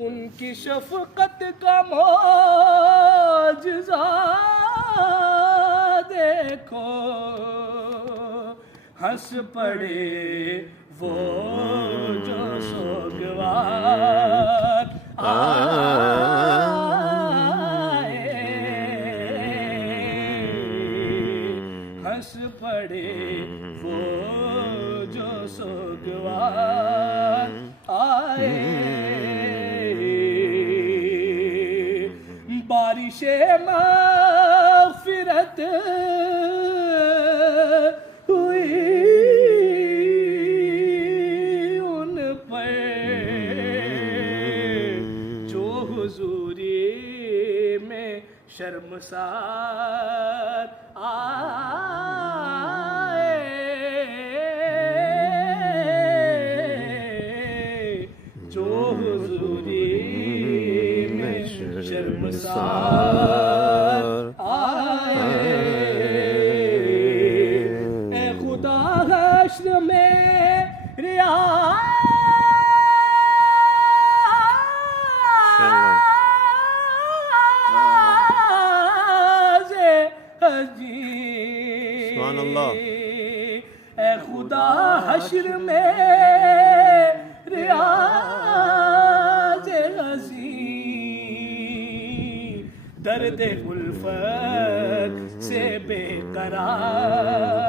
उनकी शफकत का मौजज़ा देखो, हंस पड़े वो जो सोगवार आए, हंस पड़े वो जो सोगवार आए। बारिशे मग़फ़िरत हुई उन पर जो हुज़ूरी में शर्मसार आए, जो हुज़ूरी में शर्मसार आए। ए खुदा हश्र में रियाज़े हजी, ए खुदा हश्र में रियाज़े हजी, दर्द उल्फत से बेकरार